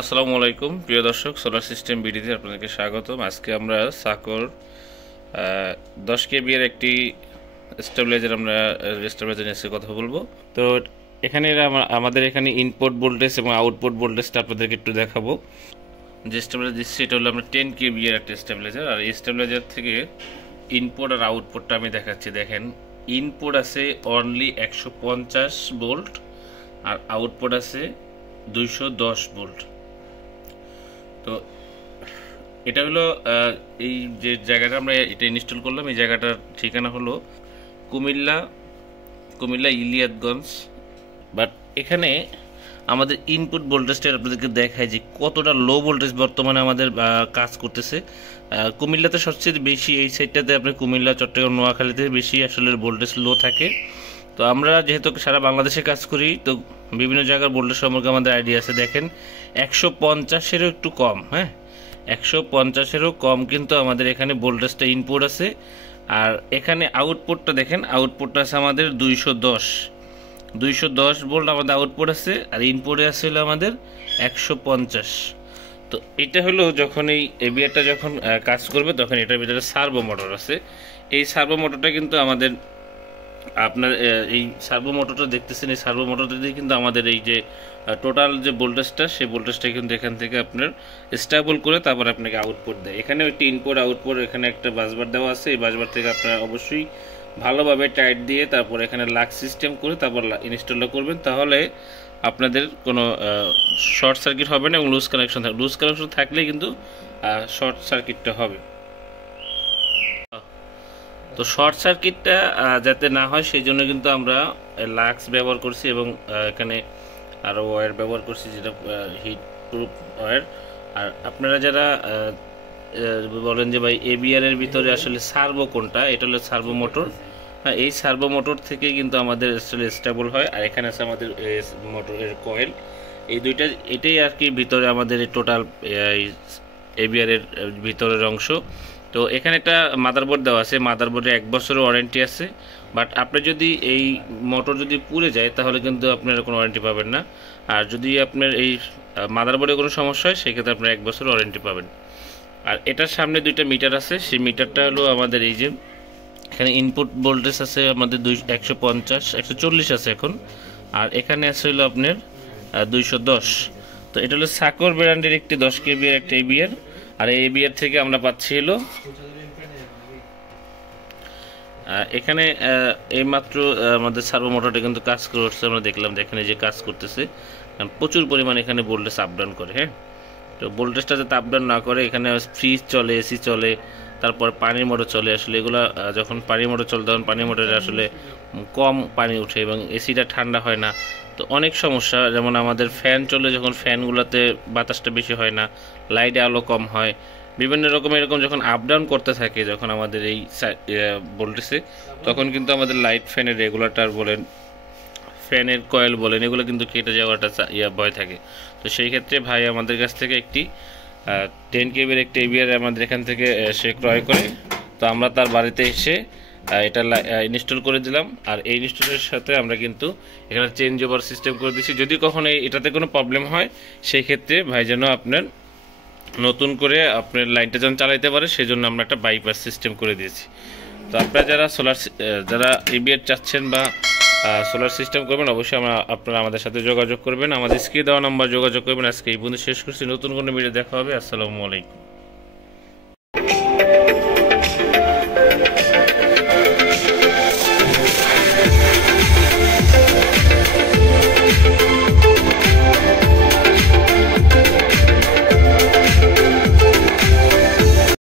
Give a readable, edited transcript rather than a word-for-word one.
আসসালামু আলাইকুম প্রিয় দর্শক, সোলার সিস্টেম বিডিতে আপনাদেরকে স্বাগতম। আজকে আমরা সাকোর 10 kV এর একটি স্টেবিলাইজার নিয়ে কথা বলবো। তো এখানে আমাদের এখানে ইনপুট ভোল্টেজ এবং আউটপুট ভোল্টেজটা আপনাদেরকে একটু দেখাবো। যে স্টেবিলাইজার দিচ্ছি এটা হলো আমরা 10 kV এর একটা স্টেবিলাইজার। আর এই স্টেবিলাইজার থেকে ইনপুট আর আউটপুটটা আমি দেখাচ্ছি। দেখেন, ইনপুট আছে অনলি 150 ভোল্ট আর আউটপুট আছে 210 ভোল্ট। তো এটা হলো এই যে জায়গাটা আমরা এটা ইনস্টল করলাম, এই জায়গাটার ঠিকানা হলো কুমিল্লা ইলিয়াতগঞ্জ। বাট এখানে আমাদের ইনপুট ভোল্টেজটা আপনাদেরকে দেখায় যে কতটা লো ভোল্টেজ বর্তমানে আমাদের কাজ করতেছে। কুমিল্লাতে সবচেয়ে বেশি, এই সাইডটাতে আপনার কুমিল্লা, চট্টগ্রাম, নোয়াখালীতে বেশি আসলে ভোল্টেজ লো থাকে। তো আমরা যেহেতু সারা বাংলাদেশে কাজ করি, তো বিভিন্ন জায়গার ভোল্টেজ সম্পর্কে আমাদের আইডিয়া আছে। দেখেন, 150-এরও একটু কম, হ্যাঁ 150-এরও কম কিন্তু আমাদের এখানে ভোল্টেজটা ইনপুট আছে। আর এখানে আউটপুটটা দেখেন, আউটপুটটা আছে আমাদের 210 ভোল্ট আমাদের আউটপুট আছে, আর ইনপুটে আছে হলো আমাদের 150। তো এটা হলো যখন এই এবিআরটা যখন কাজ করবে তখন এটার ভিতরে সার্ভো মোটর আছে। এই সার্ভো মোটরটা কিন্তু আমাদের আপনার এই সার্ভো মোটরটা দেখতেছেন, এই সার্ভো মোটরটা দিয়ে কিন্তু আমাদের এই যে টোটাল যে ভোল্টেজটা, সেই ভোল্টেজটা কিন্তু এখান থেকে আপনার স্টেবল করে তারপর আপনাকে আউটপুট দেয়। এখানে একটি ইনপুট আউটপুট, এখানে একটা বাসবার দেওয়া আছে। এই বাসবার থেকে আপনারা অবশ্যই ভালোভাবে টাইট দিয়ে তারপর এখানে লাক সিস্টেম করে তারপর ইনস্টলটা করবেন, তাহলে আপনাদের কোনো শর্ট সার্কিট হবে না এবং লুজ কানেকশন থাকলেই কিন্তু শর্ট সার্কিটটা হবে। তো শর্ট সার্কিটটা যাতে না হয় সেই জন্য কিন্তু আমরা লাক্স ব্যবহার করছি এবং এখানে আরও ওয়্যার ব্যবহার করছি, যেটা হিট প্রুফ ওয়্যার। আর আপনারা যারা বলেন যে ভাই এবিআর এর ভিতরে আসলে সার্ভো কোনটা, এটা হলো সার্ভো মোটর। হ্যাঁ, এই সার্ভো মোটর থেকে কিন্তু আমাদের আসলে স্টেবল হয়। আর এখানে আছে আমাদের মোটরের কয়েল, এই দুইটা, এটাই আর কি ভিতরে আমাদের টোটাল এবিআর এর ভিতরের অংশ। তো এখানে একটা মাদারবোর্ড দেওয়া আছে, মাদারবোর্ডে 1 বছরের ওয়ারেন্টি আছে। বাট আপনি যদি এই মোটর যদি পুড়ে যায় তাহলে কিন্তু আপনারা কোনো ওয়ারেন্টি পাবেন না। আর যদি আপনার এই মাদারবোর্ডে কোনো সমস্যা হয় সেক্ষেত্রে আপনার 1 বছর ওয়ারেন্টি পাবেন। আর এটার সামনে দুইটা মিটার আছে, সেই মিটারটা হলো আমাদের এই যে এখানে ইনপুট ভোল্টেজ আছে আমাদের 150-140 আছে এখন, আর এখানে আছে হলো আপনার 210। তো এটা হলো সাকোর ব্র্যান্ডের একটি 10 kV এর একটা এবিআর। আর এই এবিআর থেকে আমরা পাচ্ছি হলো এখানে এইমাত্র আমাদের সার্ভো মোটরটা কিন্তু কাজ করছে, আমরা দেখলাম। দেখেন এই যে কাজ করতেছে, প্রচুর পরিমাণে এখানে ভোল্টেজ আপ ডাউন করে। হ্যাঁ, তো ভোল্টেজটা যাতে আপ ডাউন না করে, এখানে ফ্রিজ চলে, এসি চলে, তারপর পানির মোটর চলে। আসলে এগুলো যখন পানির মোটর চলে তখন পানির মোটরে আসলে কম পানি উঠে এবং এসিটা ঠান্ডা হয় না। তো অনেক সমস্যা, যেমন আমাদের ফ্যান চলে, যখন ফ্যানগুলোতে বাতাসটা বেশি হয় না, লাইটে আলো কম হয়, বিভিন্ন রকম এরকম যখন আপ ডাউন করতে থাকে যখন আমাদের এই ভোল্টেজে, তখন কিন্তু আমাদের লাইট ফ্যানের রেগুলেটর বলেন, ফ্যানের কয়েল বলেন, এগুলো কিন্তু কেটে যাওয়াটা ভয় থাকে। তো সেই ক্ষেত্রে ভাই আমাদের কাছ থেকে একটি 10 kV এর একটা এবিআর আমাদের এখান থেকে সে ক্রয় করে, তো আমরা তার বাড়িতে এসে এটা ইনস্টল করে দিলাম। আর এই ইনস্টলের সাথে আমরা কিন্তু এখানে চেঞ্জ ওভার সিস্টেম করে দিচ্ছি। যদি কখনো এটাতে কোনো প্রবলেম হয় সেই ক্ষেত্রে ভাই যেন আপনার নতুন করে আপনার লাইনটা যেন চালাইতে পারে, সেই জন্য আমরা একটা বাইপাস সিস্টেম করে দিয়েছি। তো আপনারা যারা এবিআর চাচ্ছেন বা সোলার সিস্টেম করবেন, অবশ্যই আপনারা আমাদের সাথে যোগাযোগ করবেন, আমাদের স্ক্রিনে দেওয়া নাম্বার যোগাযোগ করবেন। আজকে এই পর্যন্ত শেষ করছি, নতুন কোনো ভিডিও দেখা হবে। আসসালামু আলাইকুম।